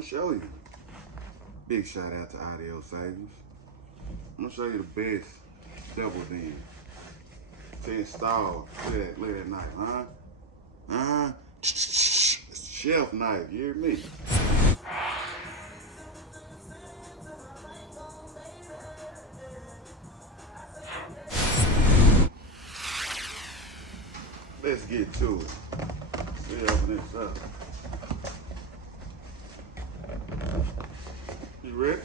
gonna show you. Big shout out to Audio Savings. I'm gonna show you the best double din to install. Look at that knife, huh? Shelf knife, you hear me? Let's get to it. See, open this up. You ready?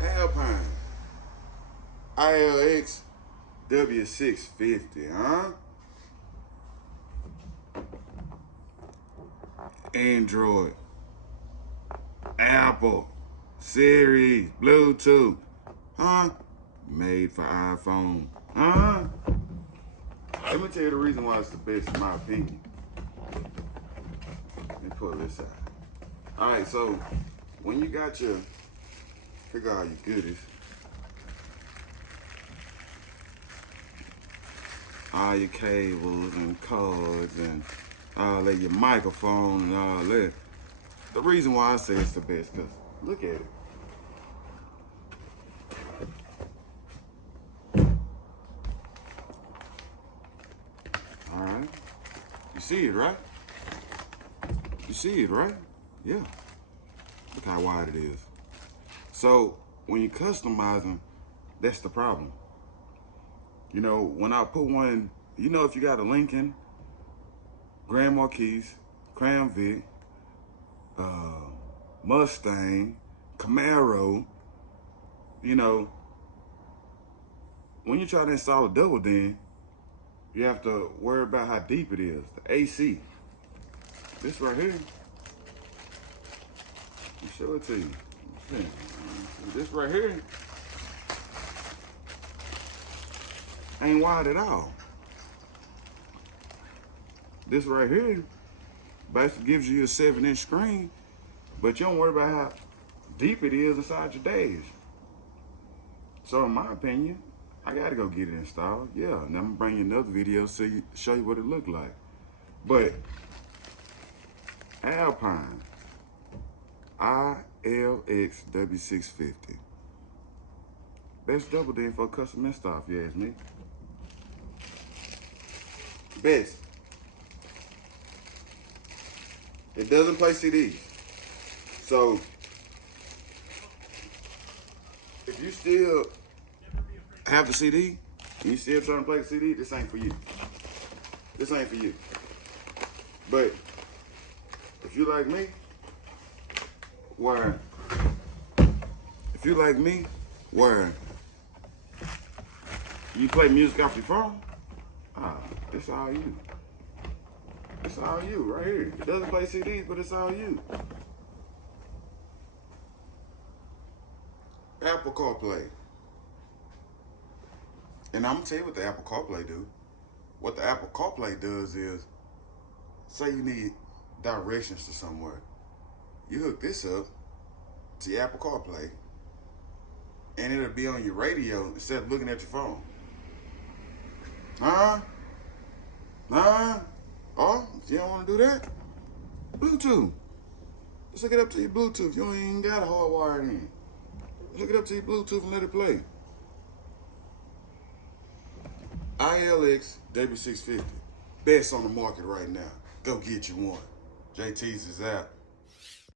Alpine ILX-W650, huh? Android, Apple, Siri, Bluetooth, huh? Made for iPhone, huh? Let me tell you the reason why it's the best in my opinion. Let me pull this out. All right, so when you got your, figure out your goodies, all your cables and cords and all that, your microphone and all that. The reason why I say it's the best, because look at it. All right. You see it, right? You see it, right? Yeah. Look how wide it is. So when you customize them, that's the problem. You know, when I put one, you know, if you got a Lincoln, Grand Marquis, Crown Vic, Mustang, Camaro, you know, when you try to install a double din, you have to worry about how deep it is. The AC. This right here, let me show it to you. This right here ain't wide at all. This right here basically gives you a 7-inch screen, but you don't worry about how deep it is inside your dash. So in my opinion, I gotta go get it installed. Yeah, and I'm gonna bring you another video so show you what it looked like. But Alpine ILX-W650. Best double din for custom install, if you ask me. Best. It doesn't play CDs. So if you still have the CD and you still trying to play the CD, this ain't for you. This ain't for you. But if you like me, where you play music off your phone, it's all you. It's all you right here. It doesn't play CDs, but it's all you. Apple CarPlay. And I'm gonna tell you what the Apple CarPlay do. What the Apple CarPlay does is, say you need directions to somewhere. You hook this up to your Apple CarPlay, and it'll be on your radio instead of looking at your phone. Oh, you don't want to do that? Bluetooth. Just hook it up to your Bluetooth. You ain't even got a hard wire in. Hook it up to your Bluetooth and let it play. ILX-W650. Best on the market right now. Go get you one. Teezy is out.